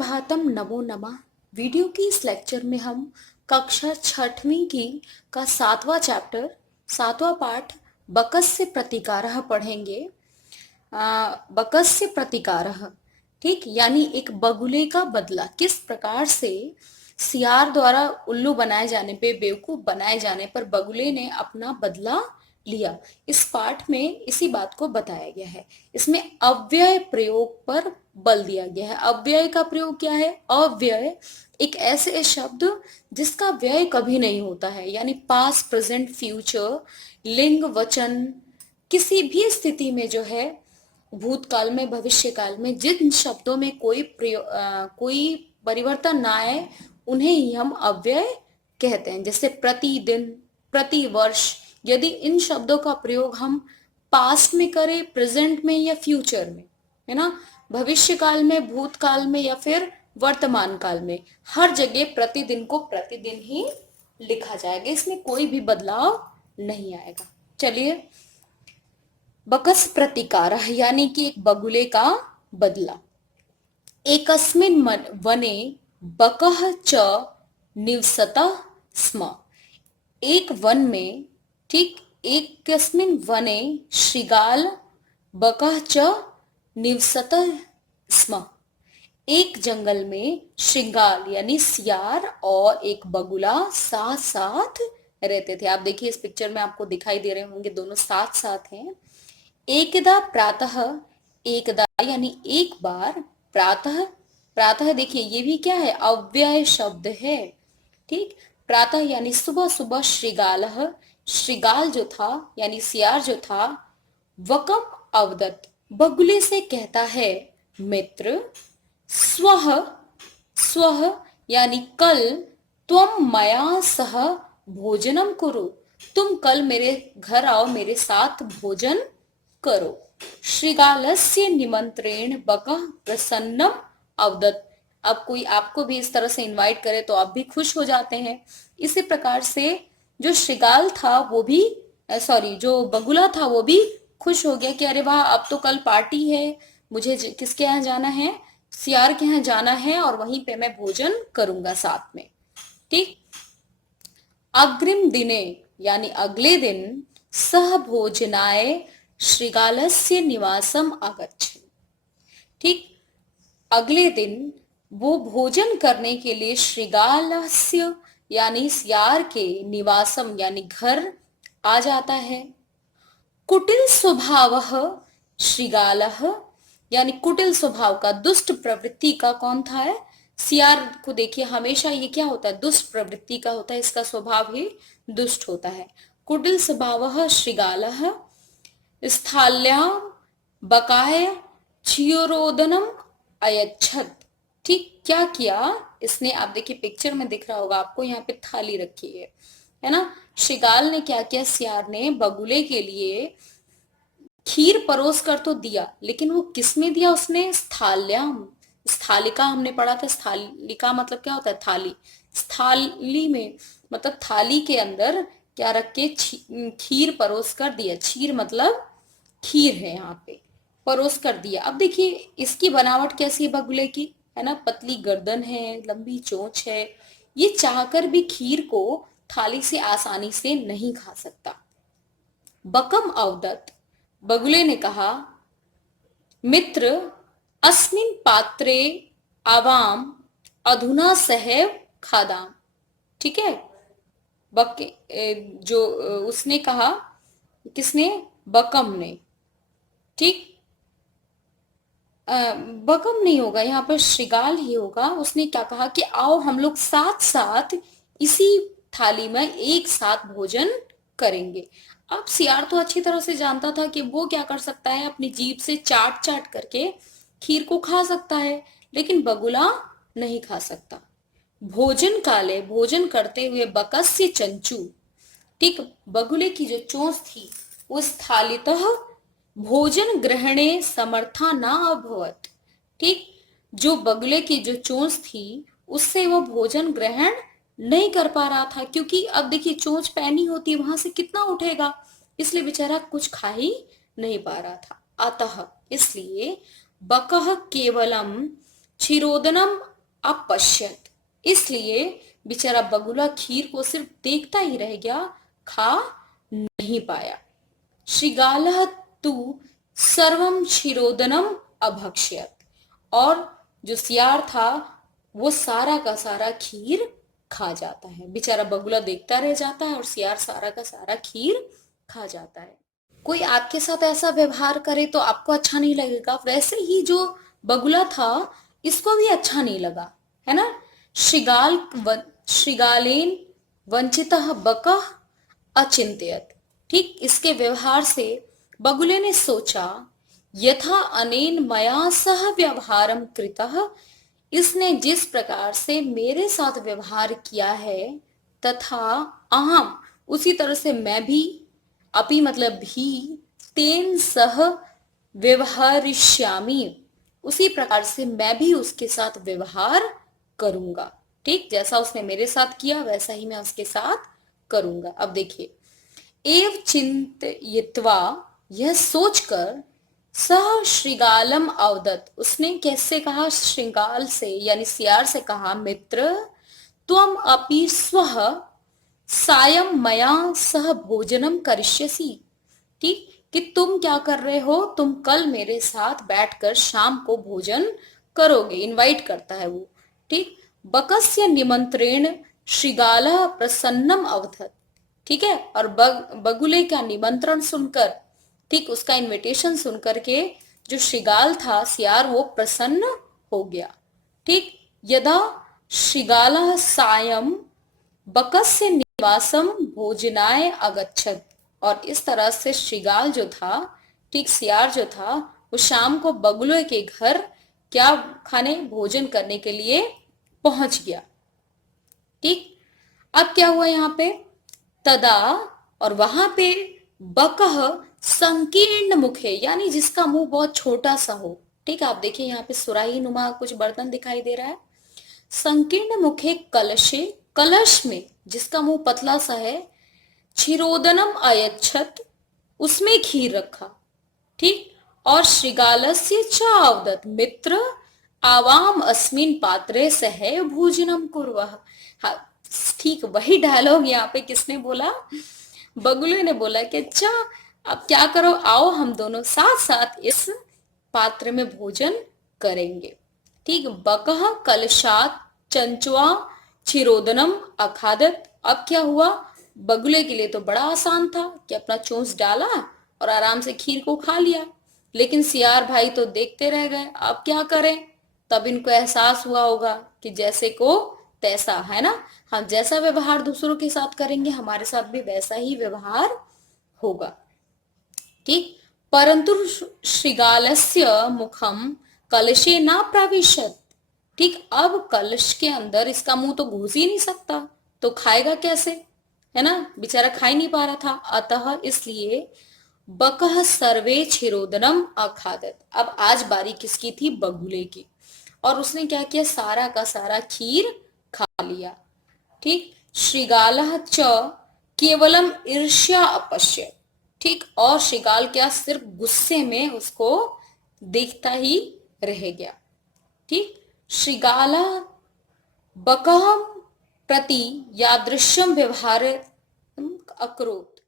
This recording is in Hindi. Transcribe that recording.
सुप्रभातम, नमो नमः। वीडियो की इस लेक्चर में हम कक्षा छठवीं की का 7वां चैप्टर 7वां पाठ बकस्य प्रतिकारः पढ़ेंगे। बकस्य प्रतिकारः, ठीक, यानी एक बगुले का बदला। किस प्रकार से सियार द्वारा उल्लू बनाए जाने पे, बेवकूफ बनाए जाने पर बगुले ने अपना बदला लिया। इस पाठ में इसी बात को बताया गया है। इसमें अव्यय प्रयोग पर बल दिया गया है। अव्यय का प्रयोग क्या है? अव्यय एक ऐसे शब्द जिसका व्यय कभी नहीं होता है, यानी पास्ट, प्रेजेंट, फ्यूचर, लिंग, वचन, किसी भी स्थिति में जो है, भूतकाल में, भविष्य काल में जिन शब्दों में कोई परिवर्तन ना आए उन्हें ही हम अव्यय कहते हैं। जैसे प्रतिदिन, प्रतिवर्ष। यदि इन शब्दों का प्रयोग हम पास्ट में करें, प्रेजेंट में या फ्यूचर में, है ना, भविष्य काल में, भूतकाल में या फिर वर्तमान काल में, हर जगह प्रतिदिन को प्रतिदिन ही लिखा जाएगा। इसमें कोई भी बदलाव नहीं आएगा। चलिए, बकस प्रतिकारः यानी कि एक बगुले का बदला। एकस्मिन् वने बकः च निवसतः स्म। एक वन में, ठीक, एकस्मिन् वने श्रृगाल बकः च निवसतः स्म। एक जंगल में श्रृगाल यानी सियार और एक बगुला साथ साथ रहते थे। आप देखिए, इस पिक्चर में आपको दिखाई दे रहे होंगे, दोनों साथ साथ हैं। एकदा प्रातः, एकदा यानी एक बार, प्रातः, प्रातः देखिए ये भी क्या है? अव्यय शब्द है, ठीक। प्रातः यानी सुबह सुबह, श्रृगालः, श्रृगाल जो था यानी सियार जो था, वकम अवदत् बगुले से कहता है, मित्र, स्वः, स्वः यानी कल, त्वं मया सह भोजनम कुरु, तुम कल मेरे घर आओ, मेरे साथ भोजन करो। श्रृगालस्य निमंत्रेण बकः प्रसन्नम अवदत्। अब कोई आपको भी इस तरह से इनवाइट करे तो आप भी खुश हो जाते हैं। इसी प्रकार से जो श्रृगाल था वो भी, सॉरी, जो बगुला था वो भी खुश हो गया कि अरे वाह, अब तो कल पार्टी है, मुझे किसके यहाँ जाना है? सियार के यहाँ जाना है और वहीं पे मैं भोजन करूंगा साथ में, ठीक। अग्रिम दिने यानी अगले दिन, सह भोजनाय श्रृगालस्य निवासम आगच्छ, ठीक। अगले दिन वो भोजन करने के लिए श्रृगालस्य यानी सियार के निवासम यानी घर आ जाता है। कुटिल स्वभावः श्रृगालः यानी कुटिल स्वभाव का, दुष्ट प्रवृत्ति का कौन था? है सियार को। देखिए, हमेशा ये क्या होता है? दुष्ट प्रवृत्ति का होता है, इसका स्वभाव ही दुष्ट होता है। कुटिल स्वभावः श्रृगालः स्थाल्यां बकाय क्षीरोदनम अयच्छत, ठीक। क्या किया इसने? आप देखिए, पिक्चर में दिख रहा होगा आपको, यहाँ पे थाली रखी है ना। श्रृगाल ने क्या किया? सियार ने बगुले के लिए खीर परोस कर तो दिया, लेकिन वो किसमें दिया उसने? स्थाल्याम, स्थालिका हमने पढ़ा था। स्थालिका मतलब क्या होता है? थाली। थाली में मतलब थाली के अंदर क्या रख के खीर परोस कर दिया। क्षीर मतलब खीर है, यहाँ पे परोस कर दिया। अब देखिए इसकी बनावट कैसी है बगुले की, है ना, पतली गर्दन है, लंबी चोंच है। ये चाहकर भी खीर को थाली से आसानी से नहीं खा सकता। बकम अवदत् बगुले ने कहा, मित्र, अस्मिन् पात्रे आवाम अधुना सहैव खादाम, ठीक है। बक जो उसने कहा, किसने? बकम ने, ठीक। बकम नहीं होगा यहाँ पर, श्रृगाल ही होगा। उसने क्या कहा कि आओ हम लोग साथ साथ इसी थाली में एक साथ भोजन करेंगे। अब सियार तो अच्छी तरह से जानता था कि वो क्या कर सकता है, अपनी जीभ से चाट चाट करके खीर को खा सकता है, लेकिन बगुला नहीं खा सकता। भोजन काले, भोजन करते हुए, बकस्य चंचू, ठीक, बगुले की जो चोंच थी उस थालीतः भोजन ग्रहणे समर्था ना अभवत, ठीक। जो बगुले की जो चोंच थी उससे वो भोजन ग्रहण नहीं कर पा रहा था, क्योंकि अब देखिए चोंच पैनी होती है, वहां से कितना उठेगा, इसलिए बेचारा कुछ खा ही नहीं पा रहा था। अतः इसलिए बकह केवलम क्षीरोदनम अपश्यत, इसलिए बेचारा बगुला खीर को सिर्फ देखता ही रह गया, खा नहीं पाया। श्रीगालः तु सर्वम क्षीरोदनम अभक्ष्यत, और जो सियार था वो सारा का सारा खीर खा जाता है। बेचारा बगुला देखता रह जाता है और सियार सारा का सारा खीर खा जाता है। कोई आपके साथ ऐसा व्यवहार करे तो आपको अच्छा नहीं लगेगा, वैसे ही जो बगुला था इसको भी अच्छा नहीं लगा, है ना। श्रीगालेन वंचितः बकः अचिंत्यत, ठीक इसके व्यवहार से बगुले ने सोचा, यथा अनेन मया सह व्यवहारम कृतः, इसने जिस प्रकार से मेरे साथ व्यवहार किया है, तथा अहम उसी तरह से मैं भी, अपि मतलब भी, तेन सह व्यवहारिष्यामि, उसी प्रकार से मैं भी उसके साथ व्यवहार करूंगा। ठीक जैसा उसने मेरे साथ किया वैसा ही मैं उसके साथ करूंगा। अब देखिए, एव चिंतयित्वा, यह सोचकर, सह श्रृगालम अवदत्, उसने कैसे कहा, श्रृंगाल से यानी सियार से कहा, मित्र त्वम अपि स्वः सायं मया सह भोजनम करिष्यसि, ठीक कि तुम क्या कर रहे हो, तुम कल मेरे साथ बैठकर शाम को भोजन करोगे, इनवाइट करता है वो। ठीक बकस्य निमंत्रेण श्रृगालः प्रसन्नम अवदत्, ठीक है, और बगुले का निमंत्रण सुनकर, ठीक उसका इनविटेशन सुनकर के जो श्रृगाल था सियार वो प्रसन्न हो गया। ठीक यदा श्रृगालः सायं बकस्य निवासम भोजनाय अगच्छत, और इस तरह से श्रृगाल जो था, ठीक सियार जो था, वो शाम को बगुले के घर क्या खाने, भोजन करने के लिए पहुंच गया। ठीक अब क्या हुआ यहाँ पे, तदा, और वहां पे, बकह संकीर्ण मुखे, यानी जिसका मुंह बहुत छोटा सा हो। ठीक आप देखिए यहाँ पे सुराही नुमा कुछ बर्तन दिखाई दे रहा है। संकीर्ण मुखे कलशे, कलश में जिसका मुंह पतला सा है, क्षीरोदनम अयच्छत, उसमें खीर रखा। ठीक और श्रृगालस्य च अवदत्, मित्र आवाम अस्मिन पात्रे सह भोजनम कुर्वः। हाँ, ठीक वही डायलॉग यहाँ पे किसने बोला, बगुले ने बोला कि अच्छा अब क्या करो, आओ हम दोनों साथ साथ इस पात्र में भोजन करेंगे। ठीक बकह कलशात चंचुआ क्षीरोदनम अखादत, अब क्या हुआ, बगुले के लिए तो बड़ा आसान था कि अपना चोंच डाला और आराम से खीर को खा लिया, लेकिन सियार भाई तो देखते रह गए। अब क्या करें, तब इनको एहसास हुआ होगा कि जैसे को तैसा, है ना, हम जैसा व्यवहार दूसरों के साथ करेंगे हमारे साथ भी वैसा ही व्यवहार होगा। ठीक परंतु श्रृगालस्य मुखम कलशे ना प्राविशत, ठीक अब कलश के अंदर इसका मुंह तो घुस ही नहीं सकता, तो खाएगा कैसे, है ना, बेचारा खा ही नहीं पा रहा था। अतः इसलिए बकह सर्वे क्षीरोदनम अखादत, अब आज बारी किसकी थी, बगुले की, और उसने क्या किया, सारा का सारा खीर खा लिया। ठीक श्रृगालः च केवलम ईर्ष्या अपश्यत, ठीक और श्रृगाल क्या सिर्फ गुस्से में उसको देखता ही रह गया। ठीक श्रृगाला बकहम प्रति यादृश्यम व्यवहार अकरोत,